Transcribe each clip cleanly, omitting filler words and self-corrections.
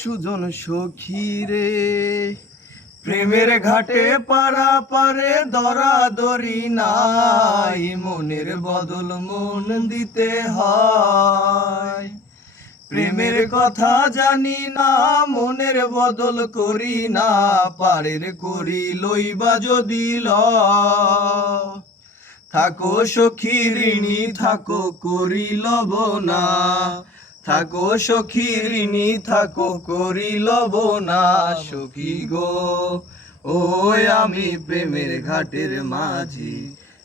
সুজন সখী রে, প্রেমের ঘাটে পারা পারে দরাদরি নাই, মনের বদল মন দিতে হয়। প্রেমের কথা জানি না, মনের বদল করি না, পারের করি লইবা যদি থাকো সখী ঋণী থাকো করি লব না, থাকো সখী ঋণী থাকো করি লব না। সখী গো ওই আমি প্রেমের ঘাটের মাঝি,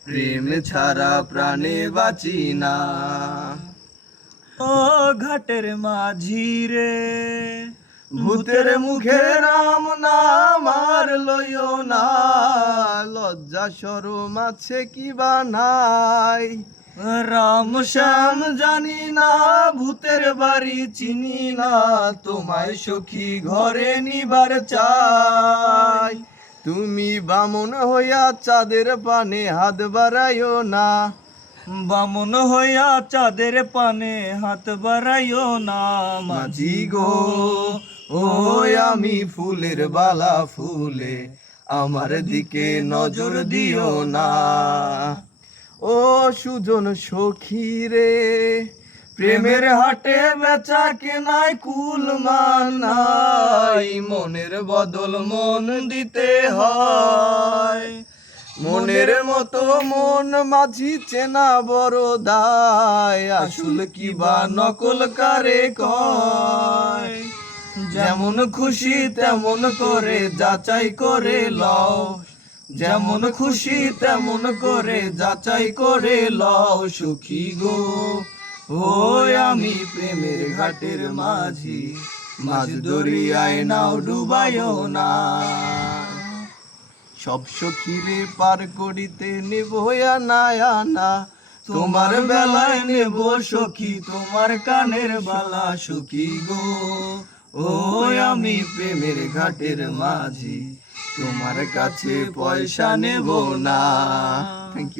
প্রেম ছাড়া প্রাণে বাঁচি না। ও ঘাটের মাঝি রে, ভূতের মুখে রাম নাম আর লইও না, লজ্জা শরম আছে কি বা নাই। রাম শ্যাম জানি না, ভূতের বাড়ি চিনি না, তোমায় সখী ঘরে নিবার চাই। তুমি বামন হইয়া চাঁদের পানে হাত বাড়াইও না, বামন হইয়া চাঁদের পানে হাত বাড়াইও না। মাঝি গো ওই আমি ফুলের বালা ফুলে, আমার দিকে নজর দিও না। ও সুজন সখী রে, প্রেমের হাটে বেচা কেনায় কুল মানাই, মনের বদল মন দিতে হয়। মনের মতো মন মাঝি চেনা বড় দায়, আসল কি বা নকল কারে কয়। যেমন খুশি তেমন করে যাচাই করে লও, যেমন খুশি তেমন করে যাচাই করে লও। সখী গো ওই আমি প্রেমের ঘাটের মাঝি, মাঝ দরিয়ায় নাও ডুবাইও না। সব সখীরে পার করিতে নেব আনা আনা, তোমার বেলায় নেব সখী তোমার কানের বালা। সখী গো ওই আমি প্রেমের ঘাটের মাঝি, তোমার কাছে পয়সা নেব না। Thank you.